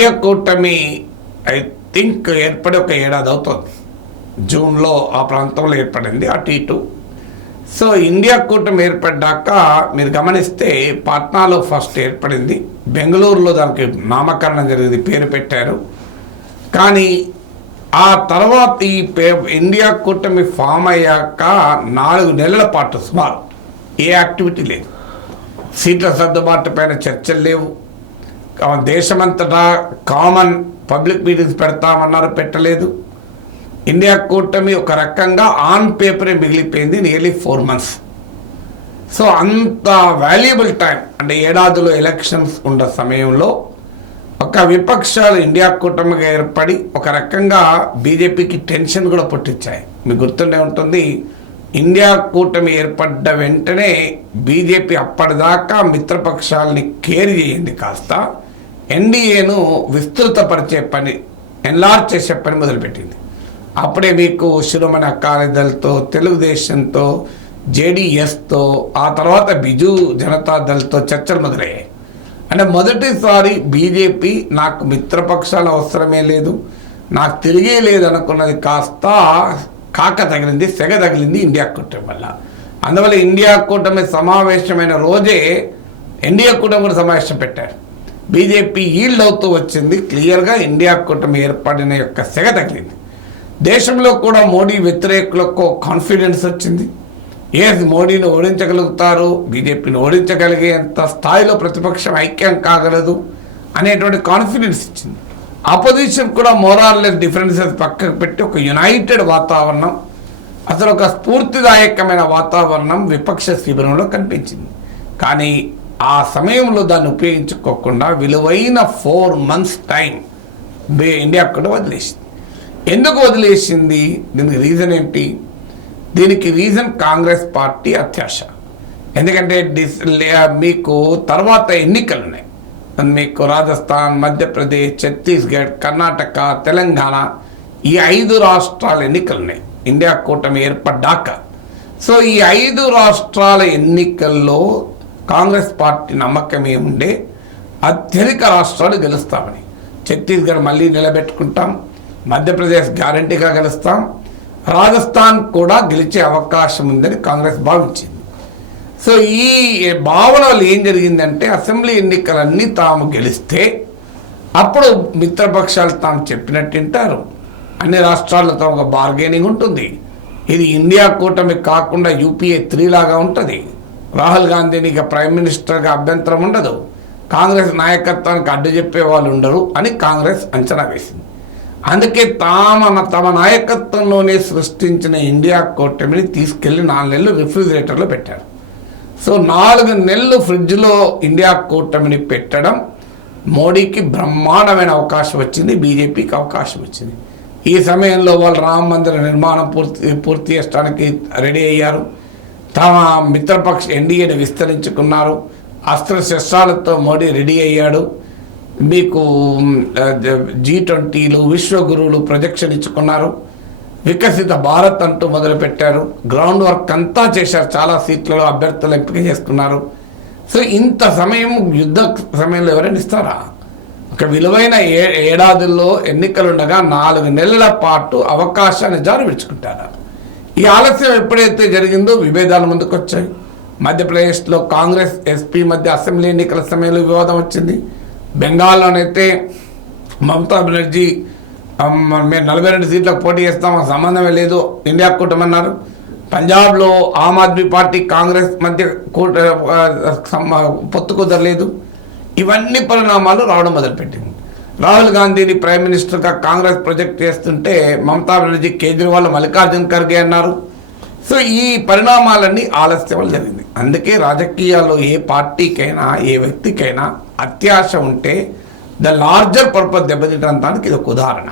India కూటమి I think ఏర్పడి ఒక ఏడాది అవుతుంది. జూన్లో ఆ ప్రాంతంలో ఏర్పడింది అటు ఇటు సో ఇండియా కూటమి ఏర్పడ్డాక మీరు గమనిస్తే పాట్నాలో ఫస్ట్ ఏర్పడింది. బెంగళూరులో దానికి నామకరణం జరిగింది పేరు పెట్టారు. కానీ ఆ తర్వాత ఈ పే ఇండియా కూటమి ఫామ్ అయ్యాక నాలుగు నెలల పాటు సుమారు ఏ యాక్టివిటీ లేదు. సీట్ల సర్దుబాటు పైన చర్చలు లేవు. దేశమంతటా కామన్ పబ్లిక్ మీటింగ్స్ పెడతామన్నారు పెట్టలేదు. ఇండియా కూటమి ఒక రకంగా ఆన్ పేపరే మిగిలిపోయింది నియర్లీ ఫోర్ మంత్స్ సో అంత వాల్యుబుల్ టైం అంటే ఏడాదిలో ఎలక్షన్స్ ఉన్న సమయంలో ఒక విపక్షాలు ఇండియా కూటమిగా ఏర్పడి ఒక రకంగా బీజేపీకి టెన్షన్ కూడా పుట్టించాయి. మీకు గుర్తుండే ఉంటుంది ఇండియా కూటమి ఏర్పడ్డ వెంటనే బీజేపీ అప్పటిదాకా మిత్రపక్షాలని కేర్ చేయండి కాస్త. ఎన్డీఏను విస్తృతపరిచే పని ఎన్లార్జ్ చేసే పని మొదలుపెట్టింది. అప్పుడే మీకు శిరోమణి అకాలీదళ్తో తెలుగుదేశంతో జేడీఎస్తో ఆ తర్వాత బిజు జనతా దళ్తో చర్చలు మొదలయ్యాయి. అంటే మొదటిసారి బీజేపీ నాకు మిత్రపక్షాల అవసరమే లేదు నాకు తిరిగే లేదు అనుకున్నది కాస్త కాక తగిలింది సెగ తగిలింది ఇండియా కూటమి వల్ల. అందువల్ల ఇండియా కూటమి సమావేశమైన రోజే ఎన్డీఏ కూటమి కూడా సమావేశం పెట్టారు. బీజేపీ ఈల్డ్ అవుతూ వచ్చింది. క్లియర్గా ఇండియా కూటమి ఏర్పడిన యొక్క సెగ తగిలింది. దేశంలో కూడా మోడీ వ్యతిరేకులకు కాన్ఫిడెన్స్ వచ్చింది. ఏ మోడీని ఓడించగలుగుతారు? బీజేపీని ఓడించగలిగేంత స్థాయిలో ప్రతిపక్షం ఐక్యం కాగలదు అనేటువంటి కాన్ఫిడెన్స్ ఇచ్చింది. అపోజిషన్ కూడా మోరాల్లెస్ డిఫరెన్సెస్ పక్కకు పెట్టి ఒక యునైటెడ్ వాతావరణం అసలు ఒక స్ఫూర్తిదాయకమైన వాతావరణం విపక్ష శిబిరంలో కనిపించింది. కానీ ఆ సమయంలో దాన్ని ఉపయోగించుకోకుండా విలువైన ఫోర్ మంత్స్ టైం బే ఇండియా కూడా వదిలేసింది. ఎందుకు వదిలేసింది? దీనికి రీజన్ ఏంటి? దీనికి రీజన్ కాంగ్రెస్ పార్టీ అత్యాశ. ఎందుకంటే డిస్ లే- మీకు తర్వాత ఎన్నికలు ఉన్నాయి. మీకు రాజస్థాన్ మధ్యప్రదేశ్ ఛత్తీస్గఢ్ కర్ణాటక తెలంగాణ ఈ ఐదు రాష్ట్రాల ఎన్నికలు ఉన్నాయి. ఇండియా కూటమి ఏర్పడ్డాక. సో ఈ ఐదు రాష్ట్రాల ఎన్నికల్లో కాంగ్రెస్ పార్టీ నమ్మకమే ఉండే అత్యధిక రాష్ట్రాలు గెలుస్తామని. ఛత్తీస్గఢ్ మళ్ళీ నిలబెట్టుకుంటాం మధ్యప్రదేశ్ గ్యారంటీగా గెలుస్తాం రాజస్థాన్ కూడా గెలిచే అవకాశం ఉందని కాంగ్రెస్ భావించింది. సో ఈ భావనలు ఏం జరిగిందంటే అసెంబ్లీ ఎన్నికలన్నీ తాము గెలిస్తే అప్పుడు మిత్రపక్షాలు తాము చెప్పినట్టు వింటారు. అన్ని రాష్ట్రాలతో ఒక బార్గెనింగ్ ఉంటుంది. ఇది ఇండియా కూటమి కాకుండా యూపీఏ త్రీ లాగా ఉంటుంది. రాహుల్ గాంధీని ఇక ప్రైమ్ మినిస్టర్గా అభ్యంతరం ఉండదు. కాంగ్రెస్ నాయకత్వానికి అడ్డు చెప్పే వాళ్ళు ఉండరు అని కాంగ్రెస్ అంచనా వేసింది. అందుకే తామ తమ నాయకత్వంలోనే సృష్టించిన ఇండియా కూటమిని తీసుకెళ్ళి నాలుగు నెలలు రిఫ్రిజిరేటర్లో పెట్టారు. సో నాలుగు నెలలు ఫ్రిడ్జ్లో ఇండియా కూటమిని పెట్టడం మోడీకి బ్రహ్మాండమైన అవకాశం వచ్చింది బీజేపీకి అవకాశం వచ్చింది. ఈ సమయంలో వాళ్ళు రామ మందిర నిర్మాణం పూర్తి పూర్తి చేయడానికి రెడీ అయ్యారు. తమ మిత్రపక్ష ఎన్డీఏని విస్తరించుకున్నారు. అస్త్రశస్త్రాలతో మోడీ రెడీ అయ్యాడు. మీకు జీ ట్వంటీలు విశ్వగురువులు ప్రొజెక్షన్ ఇచ్చుకున్నారు. వికసిత భారత్ అంటూ మొదలుపెట్టారు. గ్రౌండ్ వర్క్ అంతా చేశారు. చాలా సీట్లలో అభ్యర్థులు ఎంపిక చేసుకున్నారు. సో ఇంత సమయం యుద్ధ సమయంలో ఎవరైనా ఇస్తారా? ఒక విలువైన ఏ ఏడాదుల్లో ఎన్నికలుండగా నాలుగు నెలల పాటు అవకాశాన్ని జారు విడుచుకుంటారు ఈ ఆలస్యం ఎప్పుడైతే జరిగిందో విభేదాలు ముందుకు వచ్చాయి. మధ్యప్రదేశ్లో కాంగ్రెస్ ఎస్పీ మధ్య అసెంబ్లీ ఎన్నికల సమయంలో వివాదం వచ్చింది. బెంగాల్లోనైతే మమతా బెనర్జీ మేము నలభై రెండు సీట్లకు పోటీ చేస్తాం సంబంధమే లేదు ఇండియా కూటమన్నారు. పంజాబ్లో ఆమ్ ఆద్మీ పార్టీ కాంగ్రెస్ మధ్య కూట పొత్తు కుదరలేదు. ఇవన్నీ పరిణామాలు రావడం మొదలుపెట్టింది. రాహుల్ గాంధీని ప్రైమ్ మినిస్టర్గా కాంగ్రెస్ ప్రొజెక్ట్ చేస్తుంటే మమతా బెనర్జీ కేజ్రీవాల్ మల్లికార్జున్ ఖర్గే అన్నారు. సో ఈ పరిణామాలన్నీ ఆలస్యం జరిగింది. అందుకే రాజకీయాల్లో ఏ పార్టీకైనా ఏ వ్యక్తికైనా అత్యాశ ఉంటే ద లార్జర్ పర్పస్ దెబ్బతింటడానికి ఇది ఒక ఉదాహరణ.